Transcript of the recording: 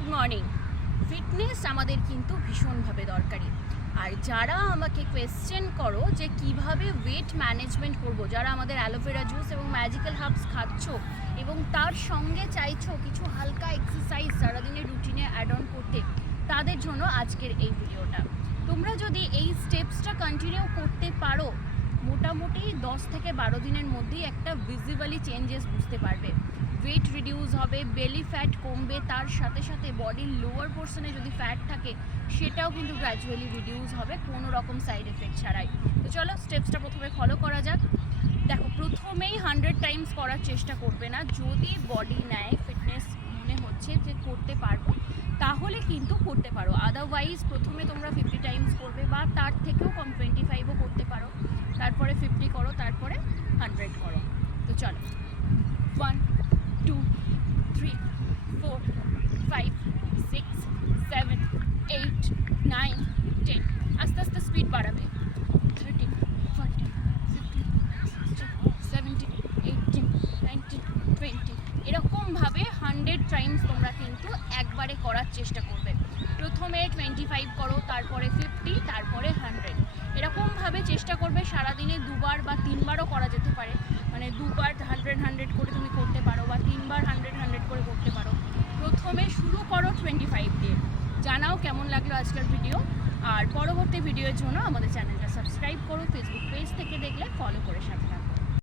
Good morning. Fitness আমাদের কিন্তু ভীষণভাবে দরকারি। আর যারা আমাকে কোয়েশ্চেন করো যে কিভাবে ওয়েট ম্যানেজমেন্ট করব, যারা আমাদের অ্যালোভেরা জুস এবং ম্যাজিক্যাল হার্বস খাচ্ছ এবং তার সঙ্গে চাইছো কিছু হালকা এক্সারসাইজ সারাদিনের রুটিনে অ্যাড অন করতে, তাদের জন্য আজকের এই ভিডিওটা। তোমরা যদি এই স্টেপসটা কন্টিনিউ করতে পারো, মোটামুটি 10 থেকে 12 দিনের মধ্যেই একটা ভিজিবলি চেঞ্জেস বুঝতে পারবে। ওয়েট রিডিউস হবে, বেলি ফ্যাট কমবে, তার সাথে সাথে বডির লোয়ার পোর্শনে যদি ফ্যাট থাকে সেটাও কিন্তু গ্র্যাজুয়ালি রিডিউস হবে কোনো রকম সাইড এফেক্ট ছাড়াই। তো চলো স্টেপসটা প্রথমে ফলো করা যাক। দেখো, প্রথমেই 100 টাইমস করার চেষ্টা করবে না। যদি বডি নেয়, ফিটনেস মনে হচ্ছে যে করতে পারবো, তাহলে কিন্তু করতে পারো। আদারওয়াইজ প্রথমে তোমরা 50 টাইমস করবে বা তার থেকেও কম, 25ও করতে পারো, তারপরে 50 করো, তারপরে 100 করো। তো চলো, 1 2 3 4 5 6 7 8 9 10। আস্তে আস্তে স্পিড বাড়াবে। 13 14 15 16 17 18 19 20। এরকমভাবে 100 টাইমস তোমরা কিন্তু একবারে করার চেষ্টা করবে। প্রথমে 25 করো, তারপরে 50, তারপরে 100। এরকমভাবে চেষ্টা করবে সারাদিনে দুবার বা তিনবারও করা যেতে পারে। মানে দুবার 100 করে তুমি করতে পারো বা তিনবার 100 করে করতে পারো। প্রথমে শুরু করো 25 দিয়ে। জানাও কেমন লাগলো আজকের ভিডিও। আর পরবর্তী ভিডিওর জন্য আমাদের চ্যানেলটা সাবস্ক্রাইব করো। ফেসবুক পেজ থেকে দেখলে ফলো করে সাথে থাকো।